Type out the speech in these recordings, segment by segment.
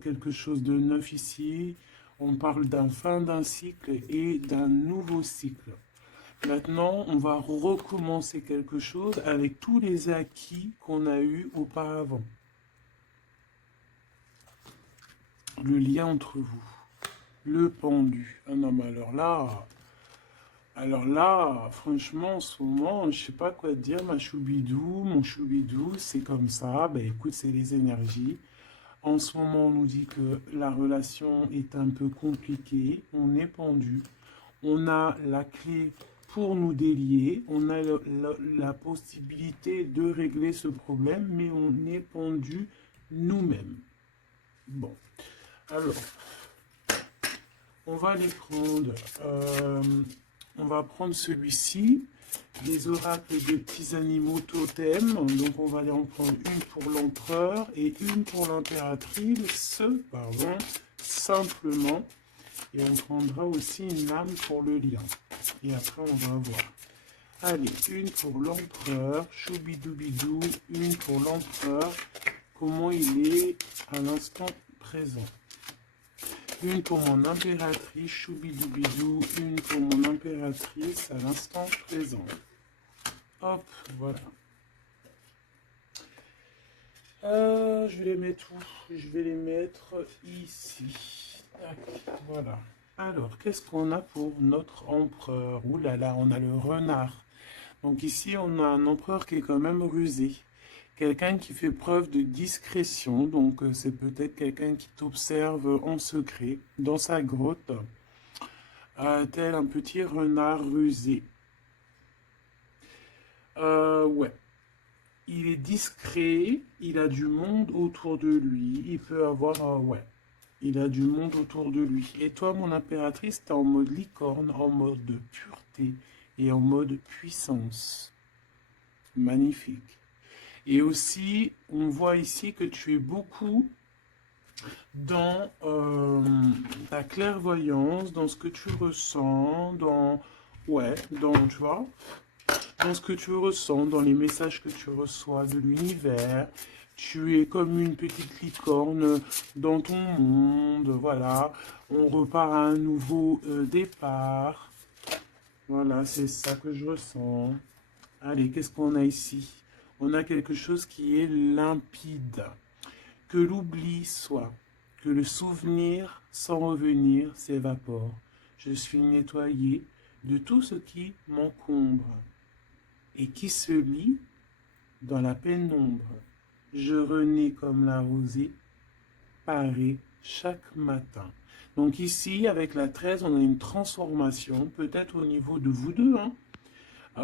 quelque chose de neuf ici. On parle d'un fin d'un cycle et d'un nouveau cycle. Maintenant, on va recommencer quelque chose avec tous les acquis qu'on a eus auparavant. Le lien entre vous. Le pendu. Ah non, mais alors là, franchement, en ce moment, je sais pas quoi te dire, ma choubidou, mon choubidou, c'est comme ça. Ben écoute, c'est les énergies. En ce moment, on nous dit que la relation est un peu compliquée, on est pendu, on a la clé pour nous délier, on a la possibilité de régler ce problème, mais on est pendu nous-mêmes. Bon, alors, on va les prendre. On va prendre celui-ci, les oracles des petits animaux totems. Donc on va aller en prendre une pour l'empereur et une pour l'impératrice, pardon, simplement. Et on prendra aussi une lame pour le lien. Et après on va voir. Allez, une pour l'empereur, choubidoubidou, une pour l'empereur, comment il est à l'instant présent. Une pour mon impératrice, choubidoubidou, une pour mon impératrice à l'instant présent. Hop, voilà. Je vais les mettre où? Je vais les mettre ici. Tac, voilà. Alors, qu'est-ce qu'on a pour notre empereur? Ouh là là, on a le renard. Donc ici, on a un empereur qui est quand même rusé. Quelqu'un qui fait preuve de discrétion, donc c'est peut-être quelqu'un qui t'observe en secret dans sa grotte, tel un petit renard rusé. Ouais, il est discret, il a du monde autour de lui, il peut avoir, ouais, il a du monde autour de lui. Et toi, mon impératrice, t'es en mode licorne, en mode de pureté et en mode puissance. Magnifique. Et aussi, on voit ici que tu es beaucoup dans ta clairvoyance, dans ce que tu ressens, dans, ouais, dans, tu vois, dans ce que tu ressens, dans les messages que tu reçois de l'univers. Tu es comme une petite licorne dans ton monde, voilà. On repart à un nouveau départ. Voilà, c'est ça que je ressens. Allez, qu'est-ce qu'on a ici? On a quelque chose qui est limpide. Que l'oubli soit, que le souvenir sans revenir s'évapore. Je suis nettoyé de tout ce qui m'encombre et qui se lie dans la pénombre. Je renais comme la rosée, parée chaque matin. Donc ici, avec la 13, on a une transformation, peut-être au niveau de vous deux, hein.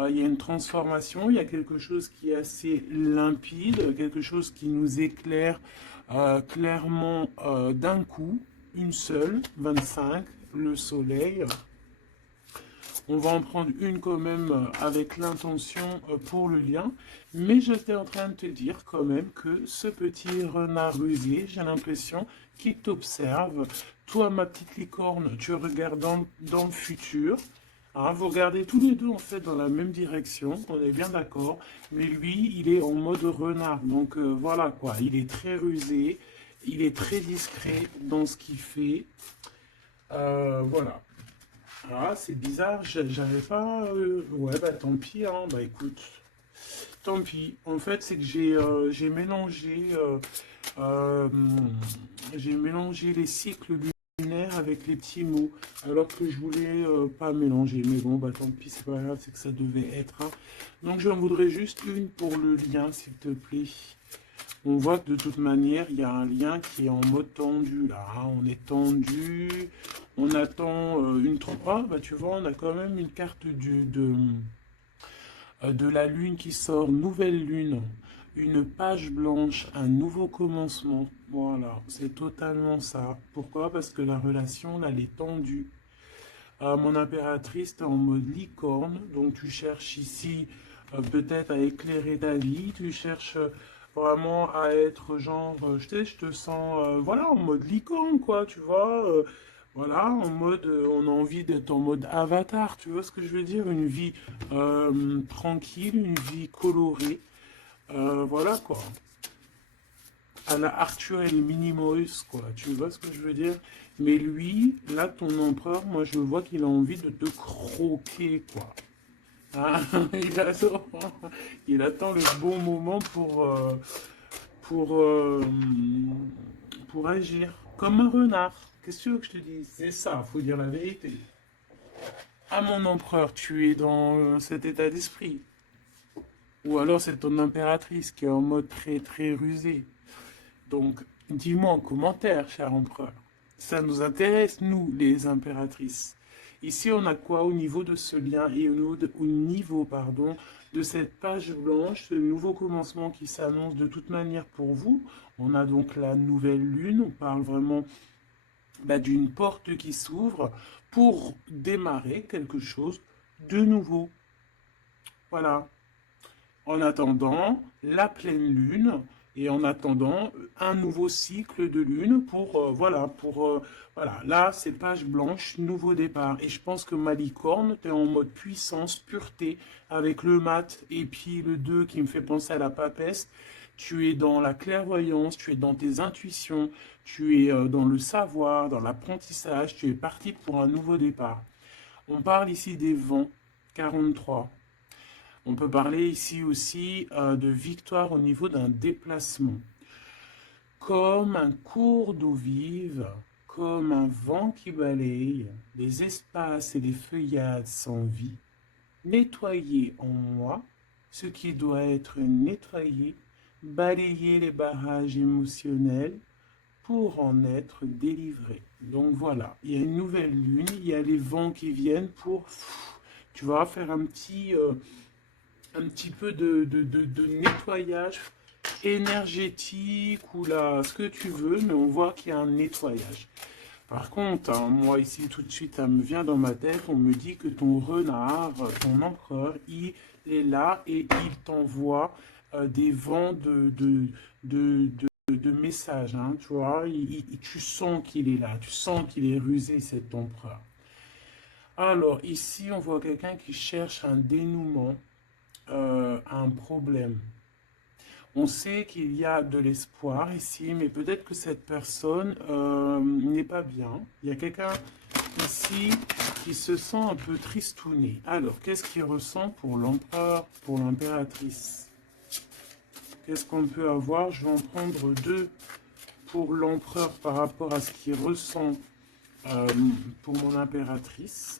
Il y a une transformation, il y a quelque chose qui est assez limpide, quelque chose qui nous éclaire clairement d'un coup, une seule, 25, le soleil. On va en prendre une quand même avec l'intention pour le lien. Mais j'étais en train de te dire quand même que ce petit renard rusé, j'ai l'impression qu'il t'observe. Toi, ma petite licorne, tu regardes dans le futur. Hein, vous regardez tous les deux en fait dans la même direction, on est bien d'accord. Mais lui, il est en mode renard. Donc voilà quoi, il est très rusé, il est très discret dans ce qu'il fait. Voilà. Ah, c'est bizarre, j'avais pas. Ouais, bah tant pis, hein. Bah écoute, tant pis. En fait, c'est que euh, j'ai mélangé les cycles lunaires avec les petits mots, alors que je voulais pas mélanger. Mais bon, bah tant pis, c'est pas grave, c'est que ça devait être, hein. Donc j'en voudrais juste une pour le lien, s'il te plaît. On voit que de toute manière, il y a un lien qui est en mode tendu là, hein. On est tendu, on attend une 3. Bah tu vois, on a quand même une carte de la lune qui sort, nouvelle lune, une page blanche, un nouveau commencement. Voilà, c'est totalement ça. Pourquoi? Parce que la relation, là, elle est tendue. Mon impératrice, t'es en mode licorne, donc tu cherches ici peut-être à éclairer ta vie, tu cherches vraiment à être genre, je sais, je te sens, voilà, en mode licorne, quoi, tu vois, voilà, en mode, on a envie d'être en mode avatar, tu vois ce que je veux dire, une vie tranquille, une vie colorée, voilà, quoi. à la Arthur et les Minimoys, quoi. Tu vois ce que je veux dire? Mais lui, là, ton empereur, moi, je vois qu'il a envie de te croquer, quoi. Ah, il attend le bon moment pour, euh, pour agir. Comme un renard. Qu'est-ce que tu veux que je te dise? C'est ça, faut dire la vérité. Ah, mon empereur, tu es dans cet état d'esprit. Ou alors c'est ton impératrice qui est en mode très très rusé. Donc, dis-moi en commentaire, cher empereur. Ça nous intéresse, nous, les impératrices. Ici, on a quoi au niveau de ce lien et au niveau, pardon, de cette page blanche, ce nouveau commencement qui s'annonce de toute manière pour vous. On a donc la nouvelle lune, on parle vraiment d'une porte qui s'ouvre pour démarrer quelque chose de nouveau. Voilà. En attendant la pleine lune et en attendant un nouveau cycle de lune voilà, là c'est page blanche, nouveau départ. Et je pense que ma licorne, tu es en mode puissance, pureté, avec le mat et puis le 2 qui me fait penser à la papesse. Tu es dans la clairvoyance, tu es dans tes intuitions, tu es dans le savoir, dans l'apprentissage, tu es parti pour un nouveau départ. On parle ici des vents, 43. On peut parler ici aussi de victoire au niveau d'un déplacement. Comme un cours d'eau vive, comme un vent qui balaye les espaces et les feuillades sans vie, nettoyer en moi ce qui doit être nettoyé, balayer les barrages émotionnels pour en être délivré. Donc voilà, il y a une nouvelle lune, il y a les vents qui viennent pour, tu vas faire un petit peu de nettoyage énergétique ou là, ce que tu veux, mais on voit qu'il y a un nettoyage. Par contre, hein, moi ici tout de suite, ça me vient dans ma tête, on me dit que ton renard, ton empereur, il est là et il t'envoie des vents de messages, hein, tu vois, tu sens qu'il est là, tu sens qu'il est rusé cet empereur. Alors ici, on voit quelqu'un qui cherche un dénouement, un problème. On sait qu'il y a de l'espoir ici, mais peut-être que cette personne n'est pas bien. Il y a quelqu'un ici qui se sent un peu tristouné. Alors, qu'est-ce qu'il ressent pour l'empereur, pour l'impératrice? Qu'est-ce qu'on peut avoir? Je vais en prendre deux pour l'empereur par rapport à ce qu'il ressent pour mon impératrice.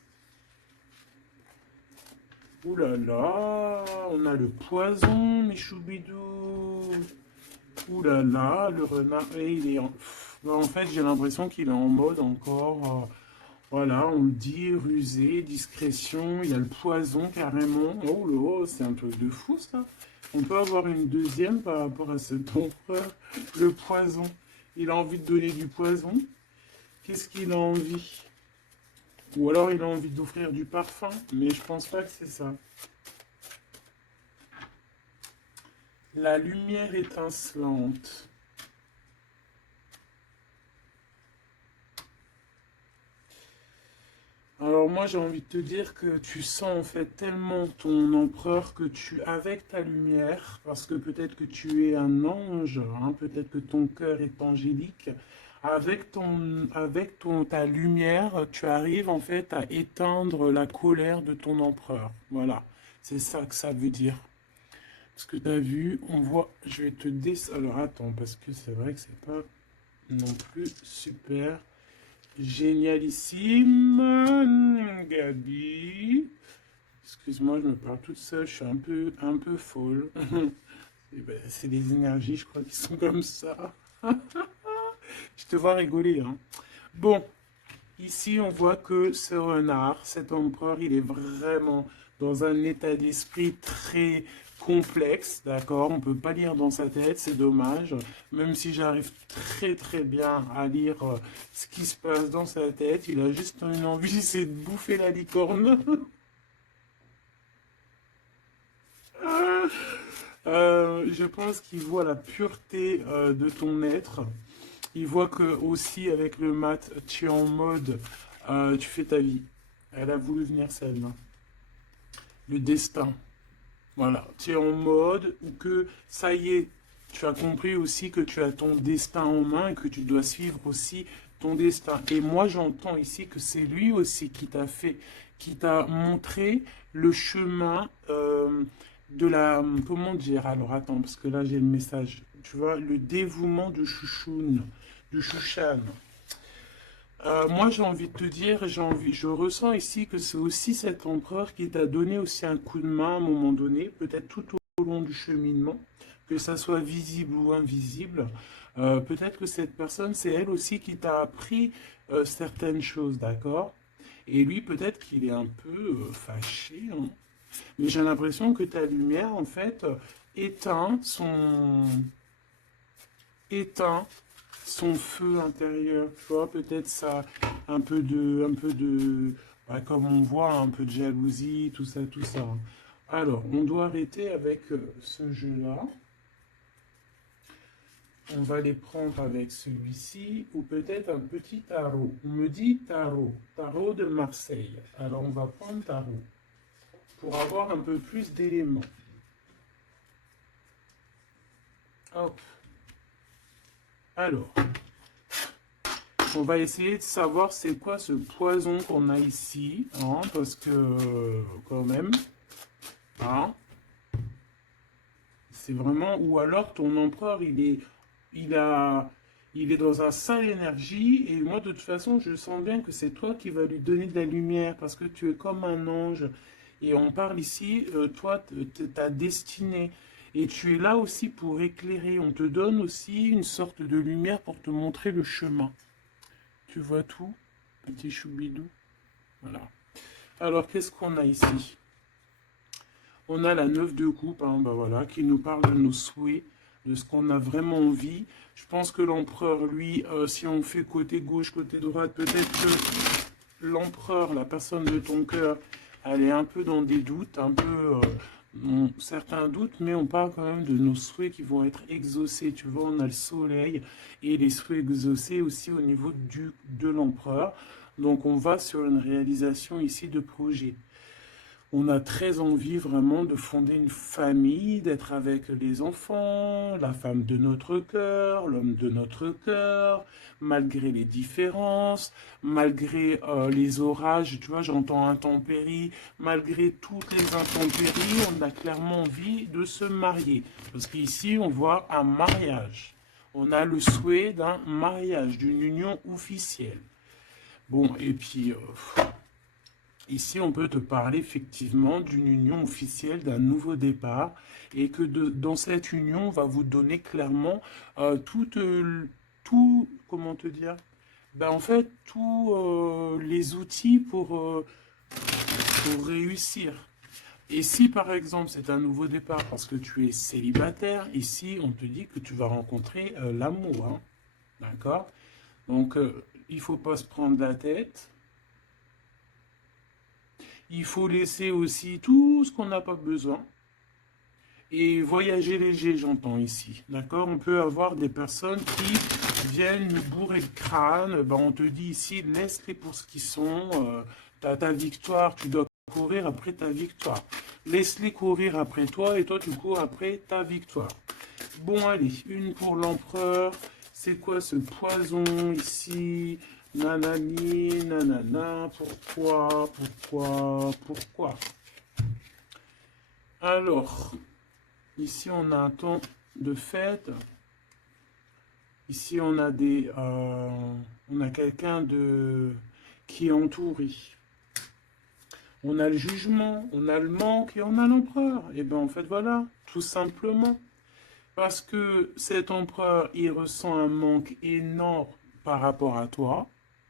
Ouh là là, on a le poison, mes choubidous. Ouh là là, le renard, et il est en fait, j'ai l'impression qu'il est en mode encore, voilà, on le dit, rusé, discrétion, il y a le poison carrément. Oh là, c'est un truc de fou ça. On peut avoir une deuxième par rapport à cet empereur, le poison. Il a envie de donner du poison. Qu'est-ce qu'il a envie? Ou alors il a envie d'offrir du parfum, mais je pense pas que c'est ça. La lumière étincelante. Alors moi j'ai envie de te dire que tu sens en fait tellement ton empereur que avec ta lumière, parce que peut-être que tu es un ange, hein, peut-être que ton cœur est angélique, ta lumière, tu arrives en fait à éteindre la colère de ton empereur. Voilà, c'est ça que ça veut dire. Ce que tu as vu, on voit, je vais te Alors attends, parce que c'est vrai que c'est pas non plus super génialissime, Gabi. Excuse-moi, je me parle toute seule, je suis un peu folle. C'est des énergies, je crois, qui sont comme ça. Je te vois rigoler, hein. Bon, ici, on voit que ce renard, cet empereur, il est vraiment dans un état d'esprit très complexe, d'accord? On ne peut pas lire dans sa tête, c'est dommage. Même si j'arrive très très bien à lire ce qui se passe dans sa tête, il a juste une envie, c'est de bouffer la licorne. Je pense qu'il voit la pureté de ton être. Il voit que aussi avec le mat, tu es en mode, tu fais ta vie. Elle a voulu venir celle-là. Le destin. Voilà, tu es en mode où que ça y est, Tu as compris aussi que tu as ton destin en main et que tu dois suivre aussi ton destin. Et moi, j'entends ici que c'est lui aussi qui t'a fait, qui t'a montré le chemin de la... Comment dire? Alors, attends, parce que là, j'ai le message. Tu vois, le dévouement de Chouchoun, de Chouchan. Moi, j'ai envie de te dire, je ressens ici que c'est aussi cet empereur qui t'a donné aussi un coup de main à un moment donné, peut-être tout au long du cheminement, que ça soit visible ou invisible. Peut-être que cette personne, c'est elle aussi qui t'a appris certaines choses, d'accord? Et lui, peut-être qu'il est un peu fâché, hein. Mais j'ai l'impression que ta lumière, en fait, éteint son, éteint son feu intérieur, tu vois, peut-être ça, un peu de, comme on voit, un peu de jalousie, tout ça, tout ça. Alors, on doit arrêter avec ce jeu-là. On va les prendre avec celui-ci, ou peut-être un petit tarot. On me dit tarot, tarot de Marseille. Alors, on va prendre tarot, pour avoir un peu plus d'éléments. Hop. Alors, on va essayer de savoir c'est quoi ce poison qu'on a ici, hein, parce que quand même, hein, c'est vraiment, ou alors ton empereur il a, il est dans un sale énergie et moi de toute façon je sens bien que c'est toi qui vas lui donner de la lumière parce que tu es comme un ange et on parle ici, toi, ta destinée. Et tu es là aussi pour éclairer. On te donne aussi une sorte de lumière pour te montrer le chemin. Tu vois tout, petit choubidou. Voilà. Alors, qu'est-ce qu'on a ici? On a la 9 de coupe, hein, bah voilà, qui nous parle de nos souhaits, de ce qu'on a vraiment envie. Je pense que l'empereur, lui, si on fait côté gauche, côté droite, peut-être que l'empereur, la personne de ton cœur, elle est un peu dans des doutes, un peu certains doutes, mais on parle quand même de nos souhaits qui vont être exaucés. Tu vois, on a le soleil et les souhaits exaucés aussi au niveau de l'empereur. Donc on va sur une réalisation ici de projet. On a très envie vraiment de fonder une famille, d'être avec les enfants, la femme de notre cœur, l'homme de notre cœur, malgré les différences, malgré les orages, tu vois, j'entends intempéries, malgré toutes les intempéries, on a clairement envie de se marier. Parce qu'ici, on voit un mariage. On a le souhait d'un mariage, d'une union officielle. Bon, et puis... ici, on peut te parler effectivement d'une union officielle, d'un nouveau départ, et que dans cette union, on va vous donner clairement tout, comment te dire, ben en fait, tous les outils pour réussir. Et si par exemple c'est un nouveau départ parce que tu es célibataire, ici on te dit que tu vas rencontrer l'amour, hein. D'accord? Donc il faut pas se prendre la tête. Il faut laisser aussi tout ce qu'on n'a pas besoin. Et voyager léger, j'entends ici. D'accord? On peut avoir des personnes qui viennent nous bourrer le crâne. Ben, on te dit ici, laisse-les pour ce qu'ils sont. T'as ta victoire, tu dois courir après ta victoire. Laisse-les courir après toi et toi, tu cours après ta victoire. Bon, allez, une pour l'empereur. C'est quoi ce poison ici? Nanani, nanana, pourquoi? Alors, ici on a un temps de fête. Ici on a on a quelqu'un qui est entouré. On a le jugement, on a le manque et on a l'empereur. Et bien en fait voilà, tout simplement. Parce que cet empereur, il ressent un manque énorme par rapport à toi.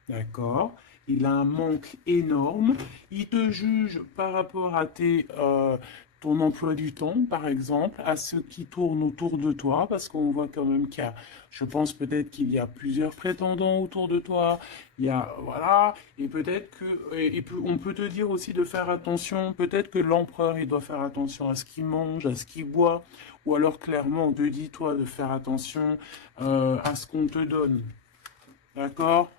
D'accord? Il a un manque énorme. Il te juge par rapport à ton emploi du temps, par exemple, à ceux qui tournent autour de toi, parce qu'on voit quand même qu'il y a, je pense peut-être qu'il y a plusieurs prétendants autour de toi. Il y a, voilà, et peut-être que, on peut te dire aussi de faire attention. Peut-être que l'empereur, il doit faire attention à ce qu'il mange, à ce qu'il boit, ou alors clairement, on te dit toi de faire attention à ce qu'on te donne. D'accord?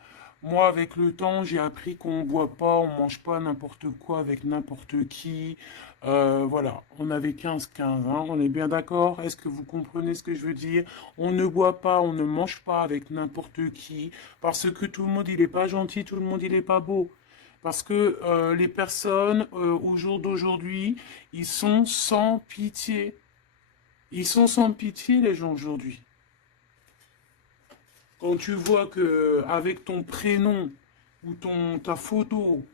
Moi, avec le temps, j'ai appris qu'on boit pas, on mange pas n'importe quoi avec n'importe qui. Voilà, on avait 15-15, hein, on est bien d'accord? Est-ce que vous comprenez ce que je veux dire? On ne boit pas, on ne mange pas avec n'importe qui, parce que tout le monde, il est pas gentil, tout le monde, il est pas beau. Parce que les personnes, au jour d'aujourd'hui, ils sont sans pitié. Ils sont sans pitié, les gens, aujourd'hui. Quand tu vois que avec ton prénom ou ta photo,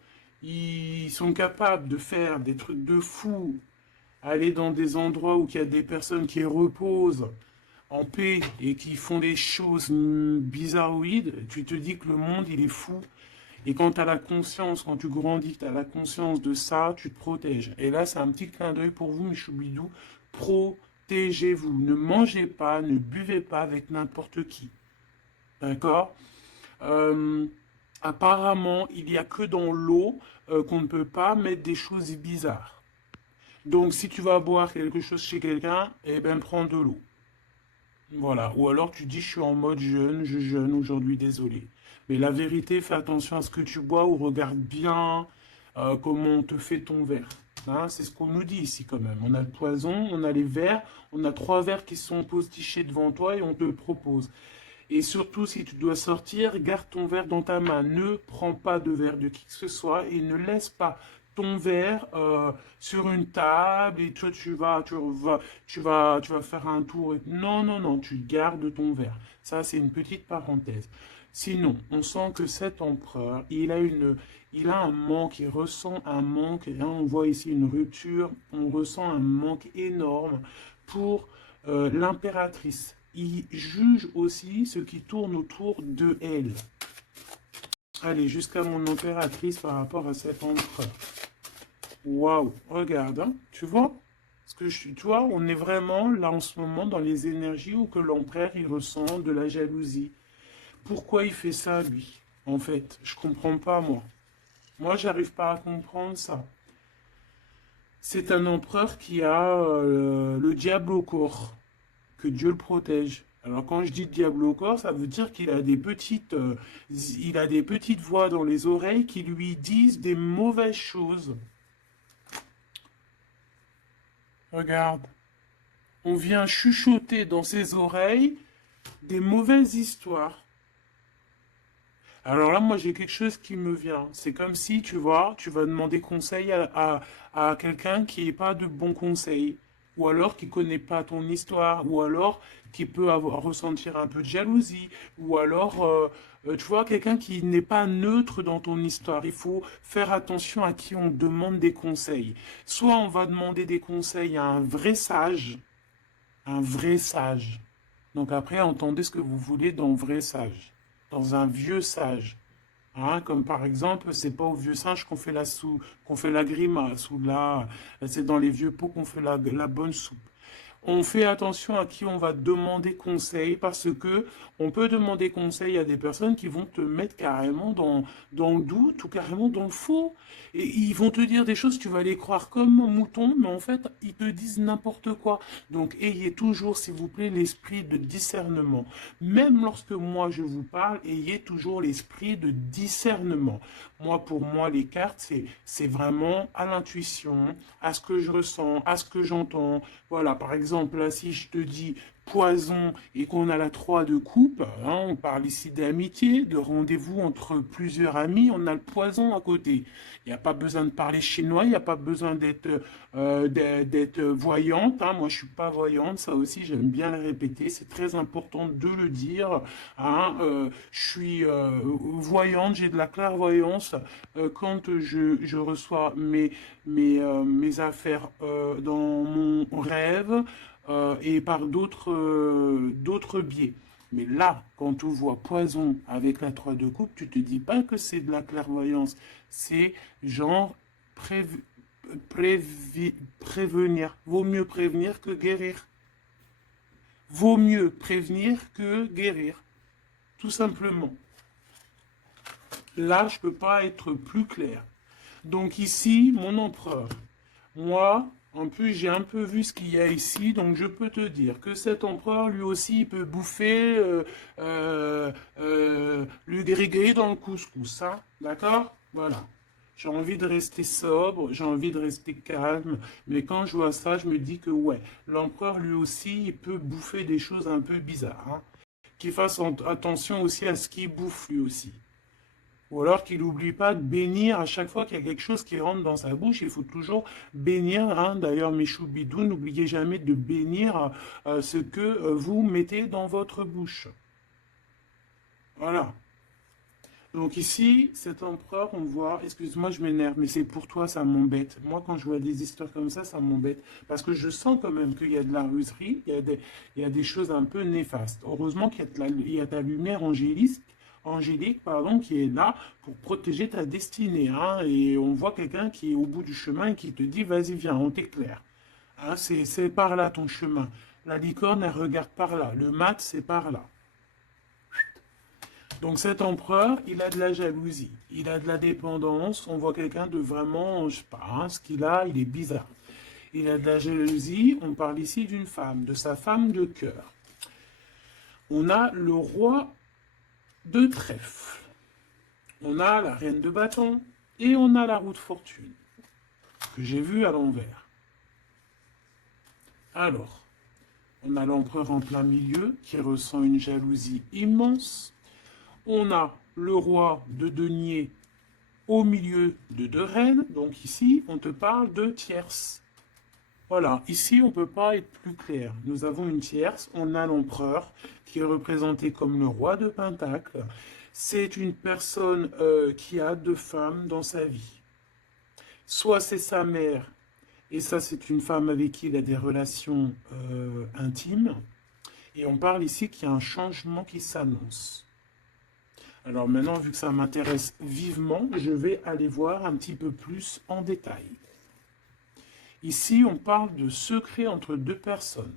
ils sont capables de faire des trucs de fou, aller dans des endroits où il y a des personnes qui reposent en paix et qui font des choses bizarroïdes, tu te dis que le monde, il est fou. Et quand tu as la conscience, quand tu grandis, tu as la conscience de ça, tu te protèges. Et là, c'est un petit clin d'œil pour vous, mes choubidous. Protégez-vous. Ne mangez pas, ne buvez pas avec n'importe qui. D'accord? Euh, Apparemment, il n'y a que dans l'eau qu'on ne peut pas mettre des choses bizarres. Donc, si tu vas boire quelque chose chez quelqu'un, eh ben, prends de l'eau. Voilà. Ou alors, tu dis, je suis en mode jeûne, je jeûne aujourd'hui, désolé. Mais la vérité, fais attention à ce que tu bois ou regarde bien comment on te fait ton verre. Hein, c'est ce qu'on nous dit ici quand même. On a le poison, on a les verres, on a 3 verres qui sont postichés devant toi et on te le propose. Et surtout, si tu dois sortir, garde ton verre dans ta main. Ne prends pas de verre de qui que ce soit et ne laisse pas ton verre sur une table et toi tu vas faire un tour. Non, non, non, tu gardes ton verre. Ça, c'est une petite parenthèse. Sinon, on sent que cet empereur, il a un manque, il ressent un manque. Et là, on voit ici une rupture. On ressent un manque énorme pour l'impératrice. Il juge aussi ce qui tourne autour de elle. Allez, jusqu'à mon impératrice par rapport à cet empereur. Waouh, regarde, hein, tu vois? Parce que tu vois, on est vraiment là en ce moment dans les énergies où que l'empereur il ressent de la jalousie. Pourquoi il fait ça, lui? En fait, je comprends pas, moi. Moi, j'arrive pas à comprendre ça. C'est un empereur qui a le diable au corps. Que Dieu le protège. Alors quand je dis diable au corps, ça veut dire qu'il a il a des petites voix dans les oreilles qui lui disent des mauvaises choses. Regarde, on vient chuchoter dans ses oreilles des mauvaises histoires. Alors là, moi, j'ai quelque chose qui me vient. C'est comme si, tu vois, tu vas demander conseil à quelqu'un qui n'est pas de bons conseils, ou alors qui connaît pas ton histoire, ou alors qui peut ressentir un peu de jalousie, ou alors, tu vois, quelqu'un qui n'est pas neutre dans ton histoire. Il faut faire attention à qui on demande des conseils. Soit on va demander des conseils à un vrai sage, un vrai sage. Donc après, entendez ce que vous voulez dans vrai sage, dans un vieux sage. Hein, comme par exemple, c'est pas au vieux singe qu'on fait la grimace, ou là, c'est dans les vieux pots qu'on fait la bonne soupe. On fait attention à qui on va demander conseil parce que on peut demander conseil à des personnes qui vont te mettre carrément dans le doute ou carrément dans le faux. Et ils vont te dire des choses, tu vas les croire comme un mouton, mais en fait, ils te disent n'importe quoi. Donc, ayez toujours, s'il vous plaît, l'esprit de discernement. Même lorsque moi je vous parle, ayez toujours l'esprit de discernement. Moi, pour moi, les cartes, c'est vraiment à l'intuition, à ce que je ressens, à ce que j'entends. Voilà, par exemple, là, si je te dis poison et qu'on a la 3 de coupe, hein, on parle ici d'amitié, de rendez-vous entre plusieurs amis, on a le poison à côté. Il n'y a pas besoin de parler chinois, il n'y a pas besoin d'être voyante. Hein. Moi, je suis pas voyante, ça aussi, j'aime bien le répéter. C'est très important de le dire. Hein. Je suis voyante, j'ai de la clairvoyance quand je reçois mes affaires dans mon rêve et par d'autres biais. Mais là, quand tu vois poison avec la 3 de coupe, tu te dis pas que c'est de la clairvoyance. C'est genre prévenir. Vaut mieux prévenir que guérir. Vaut mieux prévenir que guérir. Tout simplement. Là, je peux pas être plus clair. Donc ici, mon empereur, moi, En plus, j'ai un peu vu ce qu'il y a ici, donc je peux te dire que cet empereur, lui aussi, il peut bouffer le gris-gris dans le couscous, hein, d'accord? Voilà. J'ai envie de rester sobre, j'ai envie de rester calme, mais quand je vois ça, je me dis que ouais, l'empereur, lui aussi, il peut bouffer des choses un peu bizarres, hein. Qu'il fasse attention aussi à ce qu'il bouffe, lui aussi. Ou alors qu'il n'oublie pas de bénir à chaque fois qu'il y a quelque chose qui rentre dans sa bouche. Il faut toujours bénir, hein. D'ailleurs, mes choubidous, n'oubliez jamais de bénir ce que vous mettez dans votre bouche. Voilà. Donc ici, cet empereur, on voit, excuse-moi, je m'énerve, mais c'est pour toi, ça m'embête. Moi, quand je vois des histoires comme ça m'embête. Parce que je sens quand même qu'il y a de la ruserie, il y a des choses un peu néfastes. Heureusement qu'il y a il y a ta lumière angélique, pardon, qui est là pour protéger ta destinée, hein. Et on voit quelqu'un qui est au bout du chemin et qui te dit, vas-y, viens, on t'éclaire. Hein, c'est par là ton chemin. La licorne, elle regarde par là. Le mat, c'est par là. Donc cet empereur, il a de la jalousie, il a de la dépendance, on voit quelqu'un de vraiment, je sais pas, hein, ce qu'il a, il est bizarre. Il a de la jalousie, on parle ici d'une femme, de sa femme de cœur. On a le roi de trèfle, on a la reine de bâton et on a la roue de fortune, que j'ai vu à l'envers. Alors, on a l'empereur en plein milieu qui ressent une jalousie immense. On a le roi de denier au milieu de deux reines. Donc ici, on te parle de tierce. Voilà, ici, on ne peut pas être plus clair. Nous avons une tierce. On a l'empereur qui est représenté comme le roi de Pentacle. C'est une personne qui a deux femmes dans sa vie. Soit c'est sa mère, et ça, c'est une femme avec qui il a des relations intimes. Et on parle ici qu'il y a un changement qui s'annonce. Alors maintenant, vu que ça m'intéresse vivement, je vais aller voir un petit peu plus en détail. Ici, on parle de secret entre deux personnes.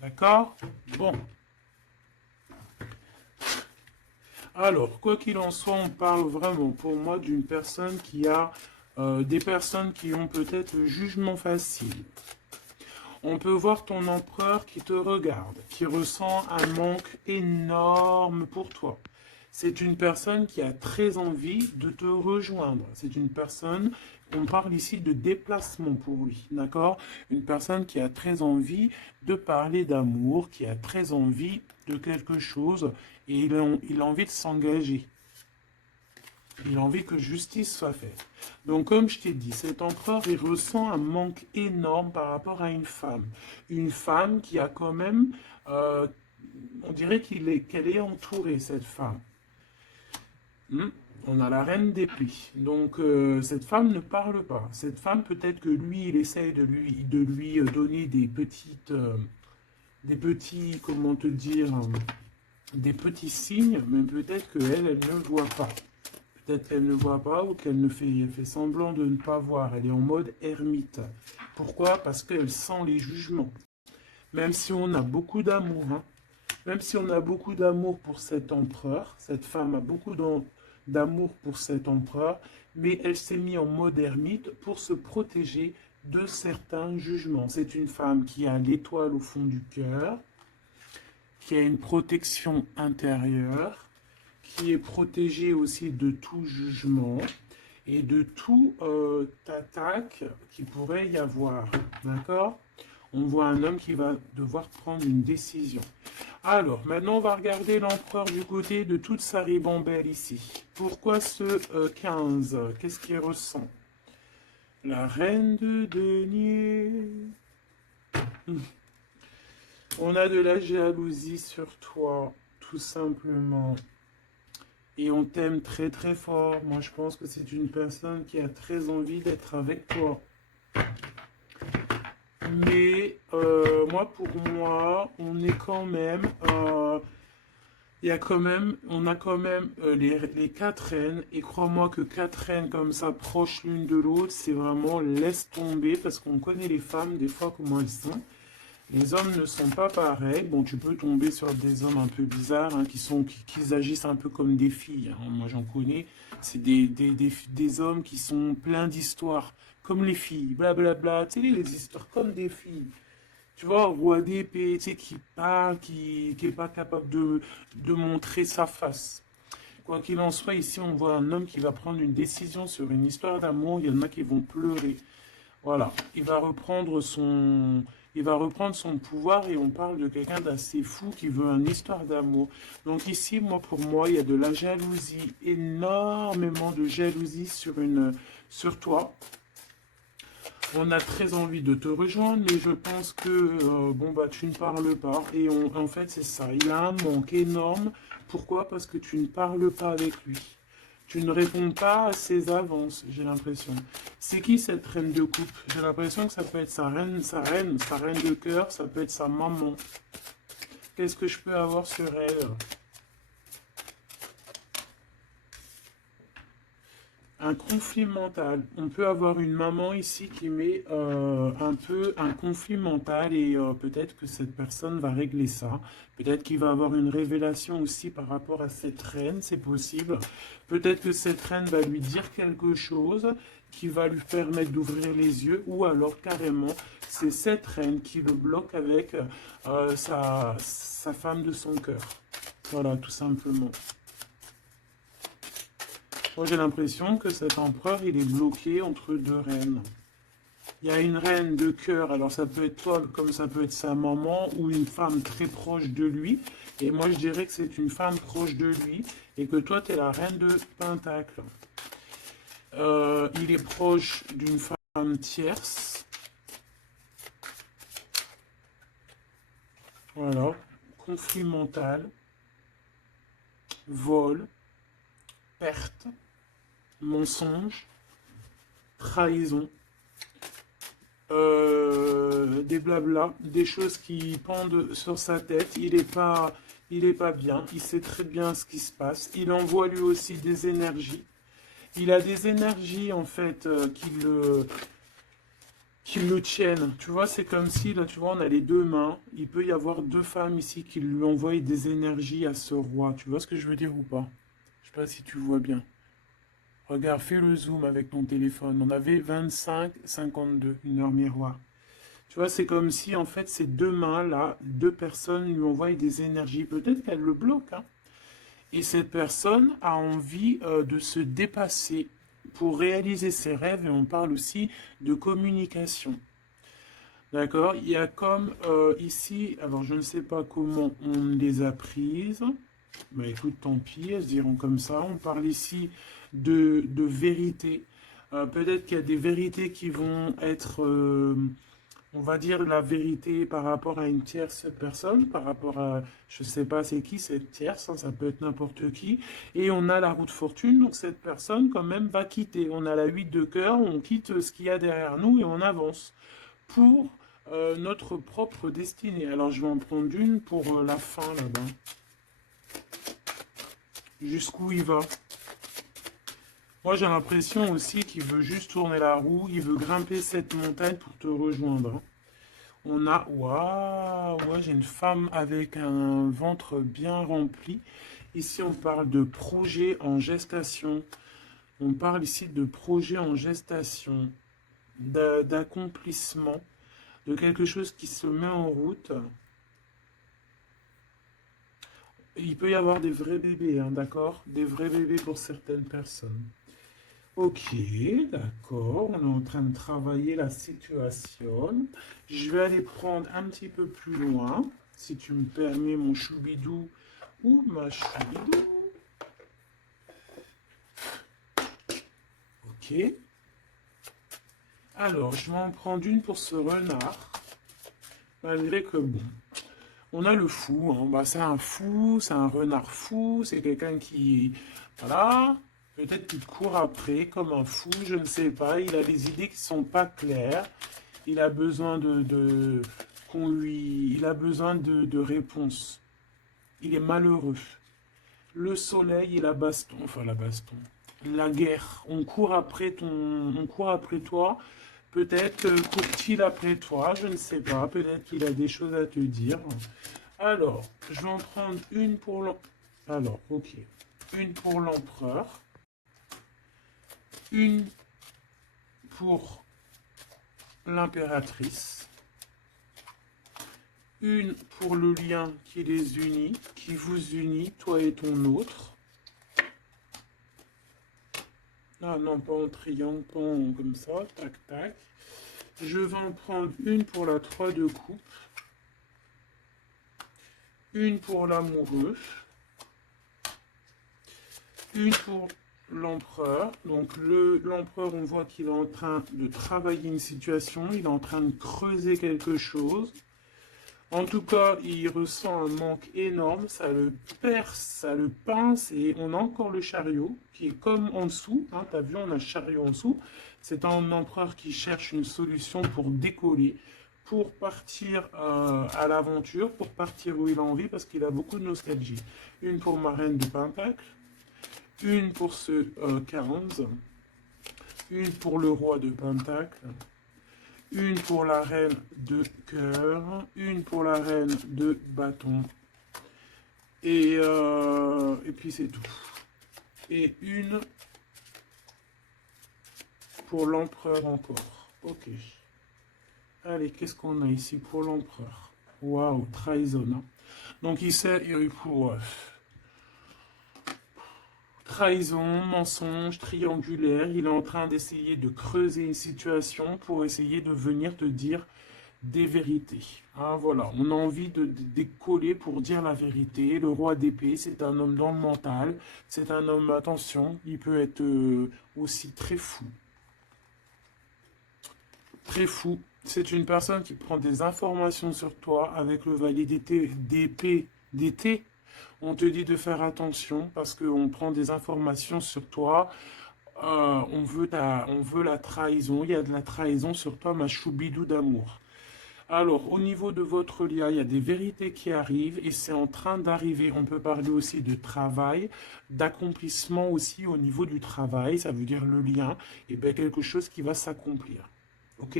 D'accord? Bon. Alors, quoi qu'il en soit, on parle vraiment pour moi d'une personne qui a des personnes qui ont peut-être le jugement facile. On peut voir ton empereur qui te regarde, qui ressent un manque énorme pour toi. C'est une personne qui a très envie de te rejoindre. C'est une personne, on parle ici de déplacement pour lui, d'accord? Une personne qui a très envie de parler d'amour, qui a très envie de quelque chose et il a envie de s'engager. Il a envie que justice soit faite. Donc, comme je t'ai dit, cet empereur, il ressent un manque énorme par rapport à une femme. Une femme qui a quand même, on dirait qu'elle est entourée, cette femme. On a la reine des pluies. Donc, cette femme ne parle pas. Cette femme, peut-être que lui, il essaye de lui donner des petits, comment te dire, des petits signes, mais peut-être qu'elle, elle ne voit pas. Peut-être qu'elle ne voit pas ou qu'elle fait semblant de ne pas voir. Elle est en mode ermite. Pourquoi? Parce qu'elle sent les jugements. Même si on a beaucoup d'amour, hein. Même si on a beaucoup d'amour pour cet empereur, cette femme a beaucoup d'amour pour cet empereur, mais elle s'est mise en mode ermite pour se protéger de certains jugements. C'est une femme qui a l'étoile au fond du cœur, qui a une protection intérieure, qui est protégée aussi de tout jugement et de tout attaque qui pourrait y avoir. D'accord? On voit un homme qui va devoir prendre une décision. Alors, maintenant, on va regarder l'empereur du côté de toute sa ribambelle ici. Pourquoi ce 15? Qu'est-ce qu'il ressent? La reine de denier. On a de la jalousie sur toi, tout simplement. Et on t'aime très très fort. Moi, je pense que c'est une personne qui a très envie d'être avec toi. Mais pour moi, on est quand même, on a quand même les quatre reines. Et crois-moi que quatre reines comme ça, proches l'une de l'autre, c'est vraiment laisse tomber parce qu'on connaît les femmes des fois comment elles sont. Les hommes ne sont pas pareils. Bon, tu peux tomber sur des hommes un peu bizarres, hein, qui agissent un peu comme des filles, hein. Moi, j'en connais. C'est des hommes qui sont pleins d'histoires, comme les filles, blablabla. Tu sais, les histoires comme des filles. Tu vois, un roi d'épée, tu sais, qui parle, qui est pas capable de montrer sa face. Quoi qu'il en soit, ici, on voit un homme qui va prendre une décision sur une histoire d'amour. Il y en a qui vont pleurer. Voilà, il va reprendre son pouvoir et on parle de quelqu'un d'assez fou qui veut une histoire d'amour. Donc ici, moi, pour moi, il y a de la jalousie, énormément de jalousie sur toi. On a très envie de te rejoindre, mais je pense que bon bah tu ne parles pas. Et en fait, c'est ça. Il a un manque énorme. Pourquoi? Parce que tu ne parles pas avec lui. Tu ne réponds pas à ses avances, j'ai l'impression. C'est qui cette reine de coupe? J'ai l'impression que ça peut être sa reine de cœur, ça peut être sa maman. Qu'est-ce que je peux avoir sur elle? Un conflit mental. On peut avoir une maman ici qui met un peu un conflit mental et peut-être que cette personne va régler ça. Peut-être qu'il va avoir une révélation aussi par rapport à cette reine, c'est possible. Peut-être que cette reine va lui dire quelque chose qui va lui permettre d'ouvrir les yeux ou alors carrément c'est cette reine qui le bloque avec sa femme de son cœur. Voilà, tout simplement. Moi, j'ai l'impression que cet empereur, il est bloqué entre deux reines. Il y a une reine de cœur, alors ça peut être toi, comme ça peut être sa maman, ou une femme très proche de lui. Et moi, je dirais que c'est une femme proche de lui, et que toi, tu es la reine de Pentacle. Il est proche d'une femme tierce. Voilà. Conflit mental, vol, perte, mensonge, trahison, des blabla, des choses qui pendent sur sa tête. Il est pas bien. Il sait très bien ce qui se passe. Il envoie lui aussi des énergies. Il a des énergies en fait qui le tiennent. Tu vois, c'est comme si là, tu vois, on a les deux mains. Il peut y avoir deux femmes ici qui lui envoient des énergies à ce roi. Tu vois ce que je veux dire ou pas? Je sais pas si tu vois bien. Regarde, fais le zoom avec ton téléphone. On avait 25-52, une heure miroir. Tu vois, c'est comme si, en fait, ces deux mains-là, deux personnes lui envoient des énergies. Peut-être qu'elle le bloque, hein. Et cette personne a envie de se dépasser pour réaliser ses rêves. Et on parle aussi de communication. D'accord? Il y a comme ici, alors je ne sais pas comment on les a prises. Bah écoute, tant pis, elles se diront comme ça. On parle ici de vérité. Peut-être qu'il y a des vérités qui vont être, on va dire, la vérité par rapport à une tierce personne, par rapport à, je ne sais pas c'est qui cette tierce, hein, ça peut être n'importe qui. Et on a la roue de fortune, donc cette personne quand même va quitter. On a la 8 de cœur, on quitte ce qu'il y a derrière nous et on avance pour notre propre destinée. Alors je vais en prendre une pour la fin là-bas. Jusqu'où il va? Moi j'ai l'impression aussi qu'il veut juste tourner la roue, il veut grimper cette montagne pour te rejoindre, hein. On a, waouh, ouais, j'ai une femme avec un ventre bien rempli. Ici on parle de projet en gestation. On parle ici de projet en gestation, d'accomplissement, de quelque chose qui se met en route. Il peut y avoir des vrais bébés, hein, d'accord? Des vrais bébés pour certaines personnes. Ok, d'accord. On est en train de travailler la situation. Je vais aller prendre un petit peu plus loin, si tu me permets, mon choubidou ou ma choubidou. Ok. Alors, je vais en prendre une pour ce renard. Malgré que, bon, on a le fou, hein. Bah, c'est un fou, c'est un renard fou, c'est quelqu'un qui, voilà, peut-être qu'il court après comme un fou, je ne sais pas. Il a des idées qui sont pas claires. Il a besoin qu'on lui, il a besoin de réponses. Il est malheureux. Le soleil et la baston, enfin la baston, la guerre. On court après toi. Peut-être court-il après toi, je ne sais pas. Peut-être qu'il a des choses à te dire. Alors, je vais en prendre une pour l'empereur. Alors, ok. Une pour l'empereur. Une pour l'impératrice. Une pour le lien qui les unit, qui vous unit, toi et ton autre. Ah non, pas en triangle, pas en comme ça, tac, tac. Je vais en prendre une pour la 3 de coupe. Une pour l'amoureux. Une pour l'empereur. Donc l'empereur, on voit qu'il est en train de travailler une situation, il est en train de creuser quelque chose. En tout cas, il ressent un manque énorme, ça le perce, ça le pince, et on a encore le chariot, qui est comme en dessous, hein, t'as vu, on a le chariot en dessous. C'est un empereur qui cherche une solution pour décoller, pour partir à l'aventure, pour partir où il a envie, parce qu'il a beaucoup de nostalgie. Une pour ma reine de Pentacle, une pour ce 15, une pour le roi de Pentacle, une pour la reine de cœur, une pour la reine de bâton, et puis c'est tout. Et une pour l'empereur encore. Ok. Allez, qu'est-ce qu'on a ici pour l'empereur? Waouh, trahison. Hein. Donc il sait, pour trahison, mensonge, triangulaire, il est en train d'essayer de creuser une situation pour essayer de venir te dire des vérités. Hein, voilà, on a envie de décoller pour dire la vérité. Le roi d'épée, c'est un homme dans le mental. C'est un homme, attention, il peut être aussi très fou. Très fou. C'est une personne qui prend des informations sur toi avec le validité d'épée, d'été. On te dit de faire attention parce qu'on prend des informations sur toi. On veut la trahison. Il y a de la trahison sur toi, ma choubidou d'amour. Alors, au niveau de votre lien, il y a des vérités qui arrivent et c'est en train d'arriver. On peut parler aussi de travail, d'accomplissement aussi au niveau du travail. Ça veut dire le lien, et bien quelque chose qui va s'accomplir. Ok?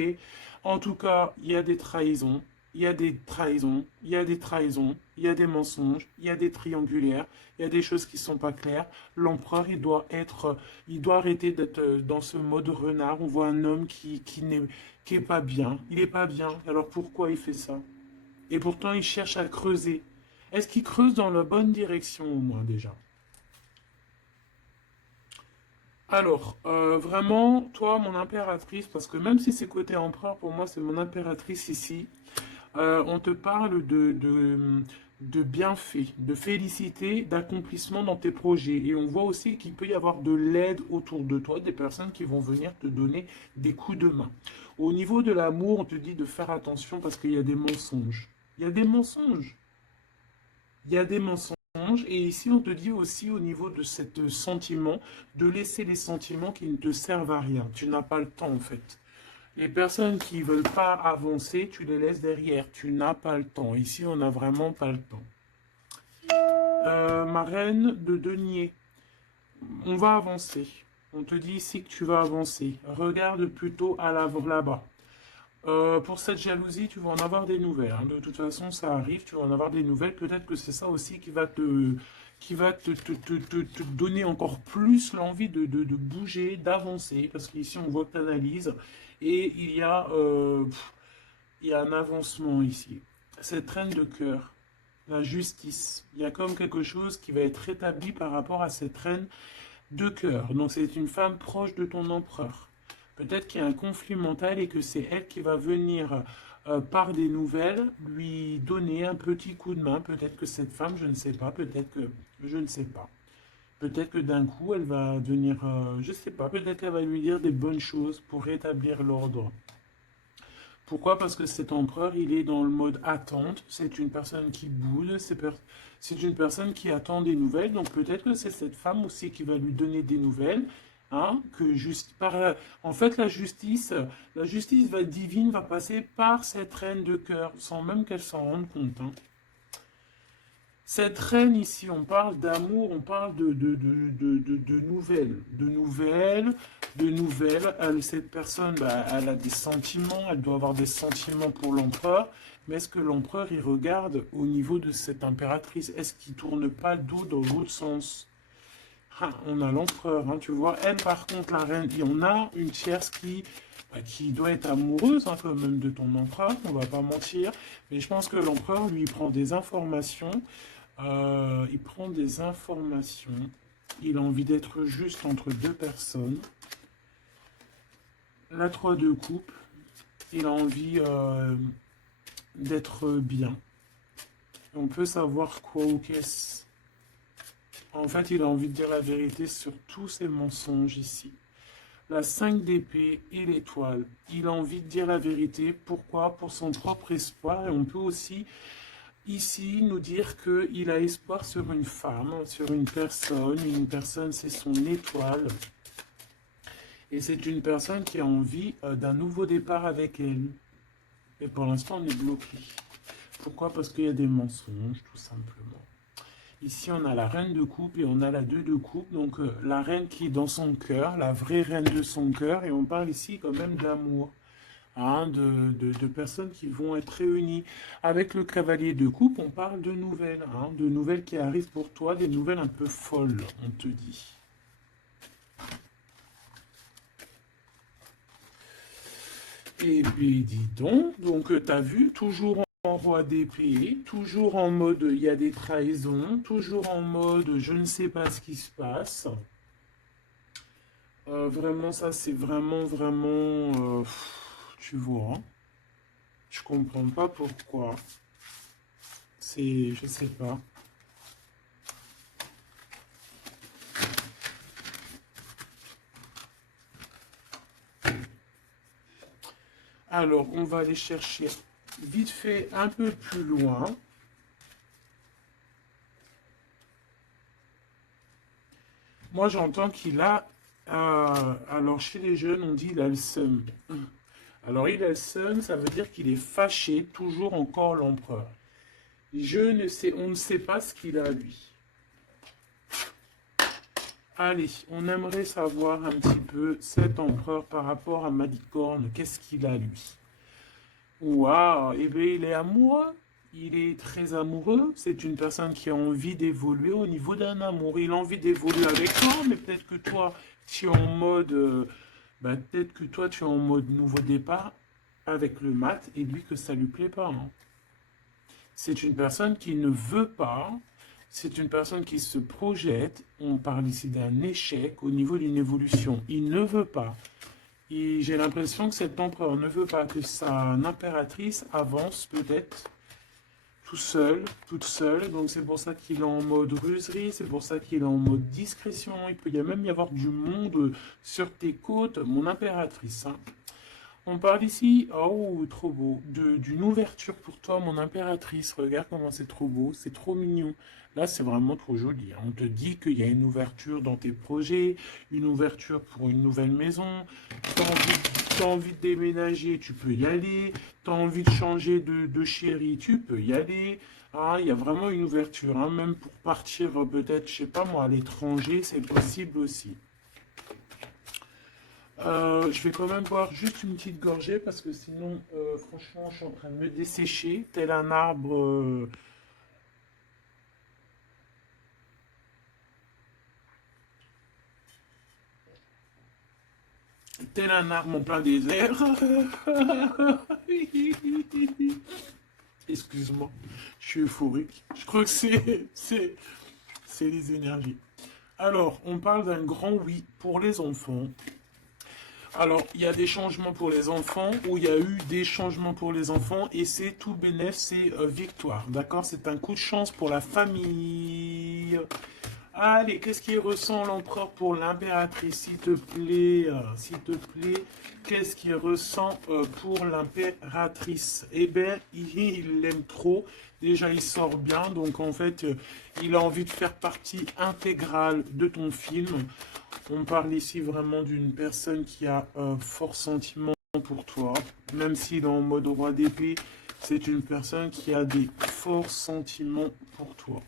En tout cas, il y a des trahisons, il y a des trahisons, il y a des trahisons, il y a des mensonges, il y a des triangulaires, il y a des choses qui sont pas claires. L'empereur, il doit arrêter d'être dans ce mode renard. On voit un homme qui est pas bien. Il est pas bien. Alors pourquoi il fait ça? Et pourtant, il cherche à creuser. Est-ce qu'il creuse dans la bonne direction au moins déjà? Alors, vraiment, toi, mon impératrice, parce que même si c'est côté empereur, pour moi, c'est mon impératrice ici, on te parle de bienfaits, de félicité, d'accomplissement dans tes projets. Et on voit aussi qu'il peut y avoir de l'aide autour de toi, des personnes qui vont venir te donner des coups de main. Au niveau de l'amour, on te dit de faire attention parce qu'il y a des mensonges. Il y a des mensonges. Il y a des mensonges. Et ici, on te dit aussi au niveau de ce sentiment, de laisser les sentiments qui ne te servent à rien. Tu n'as pas le temps en fait. Les personnes qui ne veulent pas avancer, tu les laisses derrière. Tu n'as pas le temps. Ici, on n'a vraiment pas le temps. Ma reine de denier, on va avancer. On te dit ici que tu vas avancer. Regarde plutôt à l'avant, là-bas. Pour cette jalousie, tu vas en avoir des nouvelles. Hein. De toute façon, ça arrive, tu vas en avoir des nouvelles. Peut-être que c'est ça aussi qui va te donner encore plus l'envie de bouger, d'avancer. Parce qu'ici, on voit que tu analyses. Et il y a un avancement ici. Cette reine de cœur, la justice. Il y a comme quelque chose qui va être rétabli par rapport à cette reine de cœur. Donc c'est une femme proche de ton empereur. Peut-être qu'il y a un conflit mental et que c'est elle qui va venir par des nouvelles lui donner un petit coup de main. Peut-être que cette femme, je ne sais pas, peut-être que je ne sais pas. Peut-être que d'un coup, elle va venir, je ne sais pas, peut-être qu'elle va lui dire des bonnes choses pour rétablir l'ordre. Pourquoi? Parce que cet empereur, il est dans le mode attente. C'est une personne qui boude. C'est une personne qui attend des nouvelles. Donc peut-être que c'est cette femme aussi qui va lui donner des nouvelles. Hein, en fait, la justice divine va passer par cette reine de cœur, sans même qu'elle s'en rende compte. Hein. Cette reine ici, on parle d'amour, on parle de nouvelles, de nouvelles. Cette personne, bah, elle a des sentiments, elle doit avoir des sentiments pour l'empereur. Mais est-ce que l'empereur, il regarde au niveau de cette impératrice? Est-ce qu'il tourne pas le dos dans l'autre sens? Ah, on a l'empereur, hein, tu vois. Elle, par contre, la reine, et on a une tierce qui doit être amoureuse hein, quand même de ton empereur, on va pas mentir. Mais je pense que l'empereur, lui, prend des informations. Il prend des informations. Il a envie d'être juste entre deux personnes. La 3 de coupe. Il a envie d'être bien. On peut savoir quoi ou qu'est-ce. En fait, il a envie de dire la vérité sur tous ses mensonges ici. La 5 d'épée et l'étoile. Il a envie de dire la vérité. Pourquoi? Pour son propre espoir. Et on peut aussi ici nous dire qu'il a espoir sur une femme, sur une personne. Une personne, c'est son étoile. Et c'est une personne qui a envie d'un nouveau départ avec elle. Et pour l'instant, on est bloqué. Pourquoi? Parce qu'il y a des mensonges, tout simplement. Ici, on a la reine de coupe et on a la 2 de coupe. Donc, la reine qui est dans son cœur, la vraie reine de son cœur. Et on parle ici quand même d'amour. Hein, de personnes qui vont être réunies. Avec le cavalier de coupe, on parle hein, de nouvelles qui arrivent pour toi, des nouvelles un peu folles, on te dit. Et puis, dis donc t'as vu, toujours en roi d'épée, toujours en mode il y a des trahisons, toujours en mode je ne sais pas ce qui se passe. Vraiment, ça, c'est vraiment, tu vois, hein. Je comprends pas pourquoi. Je sais pas. Alors, on va aller chercher vite fait un peu plus loin. Moi, j'entends qu'il a... alors, chez les jeunes, on dit il a le seum. Alors, il a le seum, ça veut dire qu'il est fâché, toujours encore l'empereur. On ne sait pas ce qu'il a, lui. Allez, on aimerait savoir un petit peu cet empereur par rapport à Malicorne. Qu'est-ce qu'il a, lui? Waouh, eh bien, il est amoureux. Il est très amoureux. C'est une personne qui a envie d'évoluer au niveau d'un amour. Il a envie d'évoluer avec toi, mais peut-être que toi, tu es en mode, peut-être que toi, tu es en mode nouveau départ avec le mat et lui que ça lui plaît pas, hein. C'est une personne qui ne veut pas. C'est une personne qui se projette. On parle ici d'un échec au niveau d'une évolution. Il ne veut pas. Et j'ai l'impression que cet empereur ne veut pas que sa impératrice avance peut-être tout seul, toute seule. Donc c'est pour ça qu'il est en mode ruserie, c'est pour ça qu'il est en mode discrétion. Il peut y même y avoir du monde sur tes côtes, mon impératrice, hein. On parle ici, oh, trop beau, d'une ouverture pour toi, mon impératrice. Regarde comment c'est trop beau, c'est trop mignon. Là, c'est vraiment trop joli, hein. On te dit qu'il y a une ouverture dans tes projets, une ouverture pour une nouvelle maison. T'as envie de déménager, tu peux y aller. T'as envie de changer de chérie, tu peux y aller. Ah, il y a vraiment une ouverture, hein. Même pour partir peut-être, je sais pas moi, à l'étranger, c'est possible aussi. Je vais quand même boire juste une petite gorgée parce que sinon, franchement, je suis en train de me dessécher, tel un arbre, en plein désert. Excuse-moi, je suis euphorique. Je crois que c'est les énergies. Alors, on parle d'un grand oui pour les enfants. Alors, il y a des changements pour les enfants, ou il y a eu des changements pour les enfants, et c'est tout bénéf, c'est victoire, d'accord? C'est un coup de chance pour la famille. Allez, qu'est-ce qu'il ressent l'empereur pour l'impératrice, s'il te plaît, qu'est-ce qu'il ressent pour l'impératrice? Eh bien, il l'aime trop. Déjà, il sort bien, donc en fait, il a envie de faire partie intégrale de ton film. On parle ici vraiment d'une personne qui a un fort sentiment pour toi, même s'il est en mode roi d'épée, c'est une personne qui a des forts sentiments pour toi.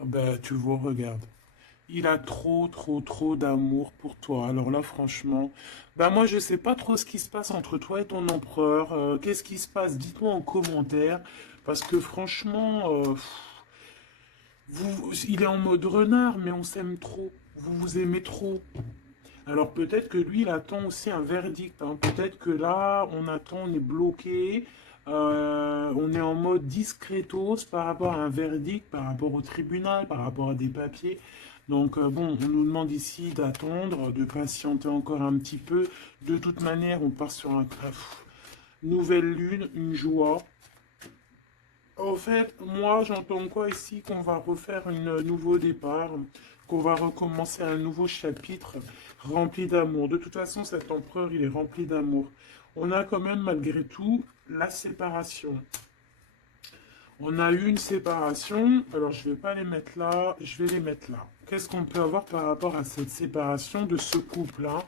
Ah ben, tu vois, regarde. Il a trop, trop, trop d'amour pour toi. Alors là, franchement, ben moi, je sais pas trop ce qui se passe entre toi et ton empereur. Qu'est-ce qui se passe? Dites-moi en commentaire. Parce que franchement, il est en mode renard, mais on s'aime trop. Vous vous aimez trop. Alors peut-être que lui, il attend aussi un verdict, hein. Peut-être que là, on attend, on est bloqué, on est en mode discretos par rapport à un verdict, par rapport au tribunal, par rapport à des papiers. Donc bon, on nous demande ici d'attendre, de patienter encore un petit peu. De toute manière, on part sur un nouvelle lune, une joie. Au fait, moi, j'entends quoi ici? Qu'on va refaire un nouveau départ, qu'on va recommencer un nouveau chapitre rempli d'amour. De toute façon, cet empereur, il est rempli d'amour. On a quand même, malgré tout, la séparation. On a eu une séparation, alors je ne vais pas les mettre là, je vais les mettre là. Qu'est-ce qu'on peut avoir par rapport à cette séparation de ce couple-là?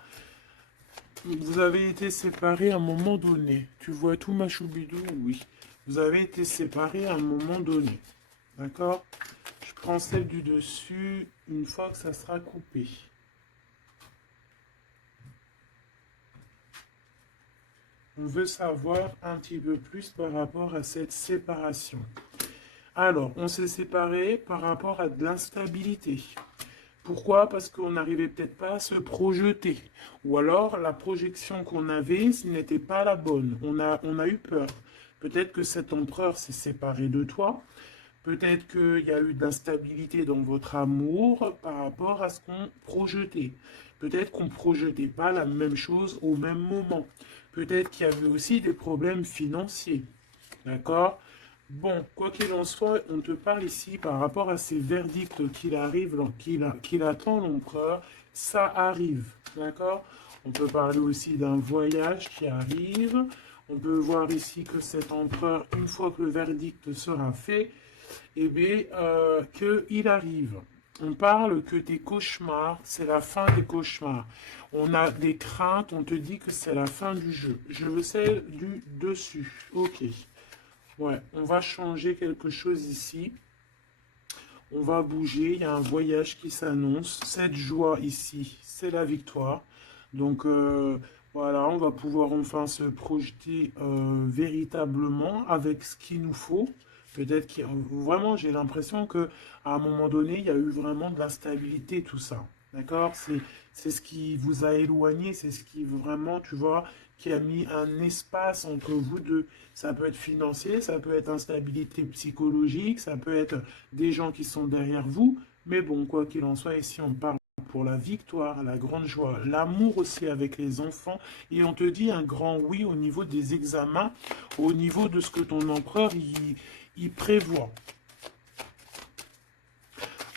Vous avez été séparés à un moment donné. Tu vois tout, ma choubidou? Oui. Vous avez été séparés à un moment donné. D'accord? Je prends celle du dessus une fois que ça sera coupé. On veut savoir un petit peu plus par rapport à cette séparation. Alors, on s'est séparés par rapport à de l'instabilité. Pourquoi? Parce qu'on n'arrivait peut-être pas à se projeter. Ou alors, la projection qu'on avait, ce n'était pas la bonne. On a eu peur. Peut-être que cet empereur s'est séparé de toi. Peut-être qu'il y a eu de l'instabilité dans votre amour par rapport à ce qu'on projetait. Peut-être qu'on ne projetait pas la même chose au même moment. Peut-être qu'il y avait aussi des problèmes financiers. D'accord? Bon, quoi qu'il en soit, on te parle ici par rapport à ces verdicts qu'il arrive, qu'il attend l'empereur. Ça arrive. D'accord? On peut parler aussi d'un voyage qui arrive. On peut voir ici que cet empereur, une fois que le verdict sera fait, eh bien, qu'il arrive. On parle que tes cauchemars, c'est la fin des cauchemars. On a des craintes, on te dit que c'est la fin du jeu. Je veux celle du dessus. Ok. Ouais, on va changer quelque chose ici. On va bouger. Il y a un voyage qui s'annonce. Cette joie ici, c'est la victoire. Donc voilà, on va pouvoir enfin se projeter véritablement avec ce qu'il nous faut. Peut-être que vraiment, j'ai l'impression que à un moment donné, il y a eu vraiment de l'instabilité, tout ça. D'accord? C'est ce qui vous a éloigné, c'est ce qui vraiment, tu vois, qui a mis un espace entre vous deux. Ça peut être financier, ça peut être instabilité psychologique, ça peut être des gens qui sont derrière vous. Mais bon, quoi qu'il en soit, ici, on parle pour la victoire, la grande joie, l'amour aussi avec les enfants. Et on te dit un grand oui au niveau des examens, au niveau de ce que ton empereur il prévoit.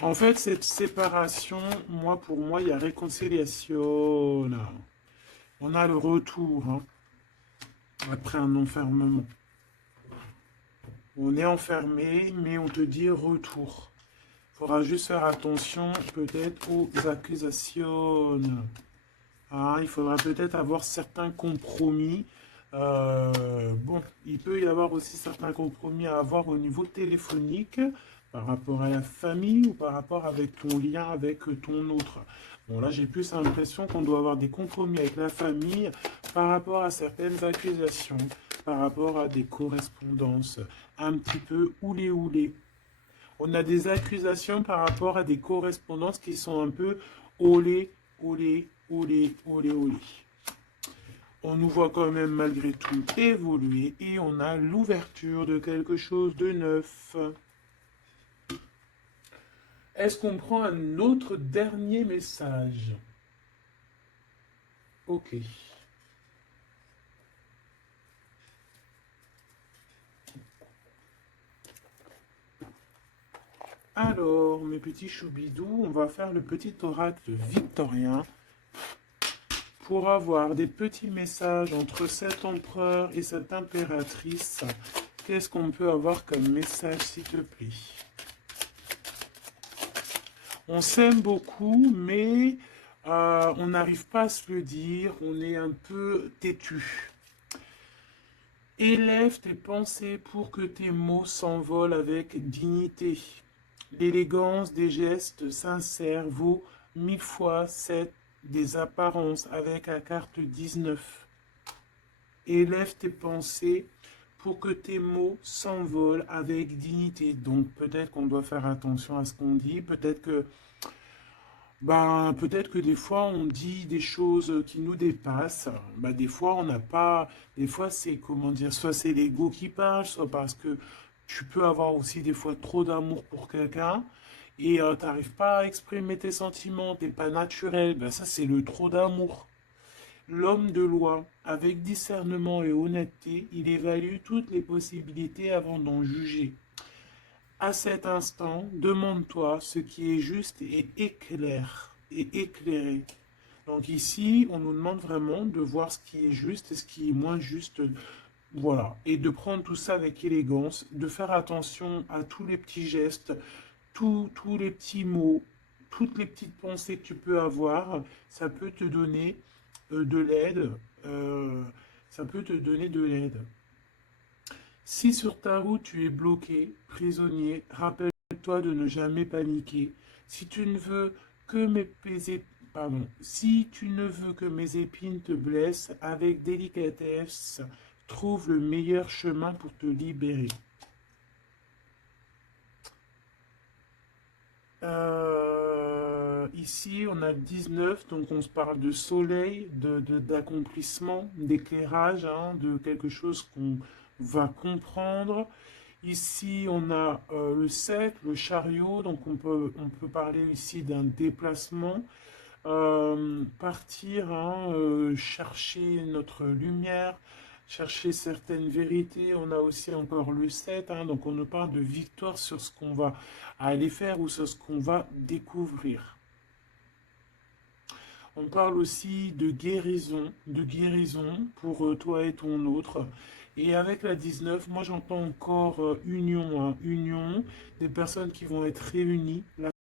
En fait, cette séparation, moi, pour moi, il y a réconciliation. On a le retour, hein, après un enfermement. On est enfermé, mais on te dit retour. Il faudra juste faire attention peut-être aux accusations. Ah, il faudra peut-être avoir certains compromis. Bon, il peut y avoir aussi certains compromis à avoir au niveau téléphonique par rapport à la famille ou par rapport avec ton lien avec ton autre. Bon, là, j'ai plus l'impression qu'on doit avoir des compromis avec la famille par rapport à certaines accusations, par rapport à des correspondances un petit peu oulé. On a des accusations par rapport à des correspondances qui sont un peu olé. On nous voit quand même malgré tout évoluer et on a l'ouverture de quelque chose de neuf. Est-ce qu'on prend un autre dernier message? Ok. Alors, mes petits choubidous, on va faire le petit oracle victorien pour avoir des petits messages entre cet empereur et cette impératrice. Qu'est-ce qu'on peut avoir comme message, s'il te plaît? On s'aime beaucoup, mais on n'arrive pas à se le dire. On est un peu têtu. Élève tes pensées pour que tes mots s'envolent avec dignité. L'élégance des gestes sincères vaut 1000 fois 7 des apparences avec la carte 19. Élève tes pensées pour que tes mots s'envolent avec dignité. Donc peut-être qu'on doit faire attention à ce qu'on dit, peut-être que des fois on dit des choses qui nous dépassent. Des fois on n'a pas, des fois c'est comment dire, soit c'est l'ego qui parle, soit parce que tu peux avoir aussi des fois trop d'amour pour quelqu'un et t'arrives pas à exprimer tes sentiments, t'es pas naturel. Ça c'est le trop d'amour. L'homme de loi, avec discernement et honnêteté, il évalue toutes les possibilités avant d'en juger. À cet instant, demande-toi ce qui est juste et éclaire et éclairé. Donc ici, on nous demande vraiment de voir ce qui est juste et ce qui est moins juste. Voilà. Et de prendre tout ça avec élégance, de faire attention à tous les petits gestes, tous les petits mots, toutes les petites pensées que tu peux avoir. Ça peut te donner de l'aide. euh, Ça peut te donner de l'aide. Si sur ta route tu es bloqué, prisonnier, rappelle-toi de ne jamais paniquer. Si tu ne veux que si tu ne veux que mes épines te blessent, avec délicatesse, trouve le meilleur chemin pour te libérer. Ici, on a le 19, donc on se parle de soleil, d'accomplissement, d'éclairage, hein, de quelque chose qu'on va comprendre. Ici, on a le 7, le chariot, donc on peut parler ici d'un déplacement. Partir, hein, chercher notre lumière, chercher certaines vérités. On a aussi encore le 7, hein, donc on nous parle de victoire sur ce qu'on va aller faire ou sur ce qu'on va découvrir. On parle aussi de guérison pour toi et ton autre. Et avec la 19, moi j'entends encore union, hein, union, des personnes qui vont être réunies. La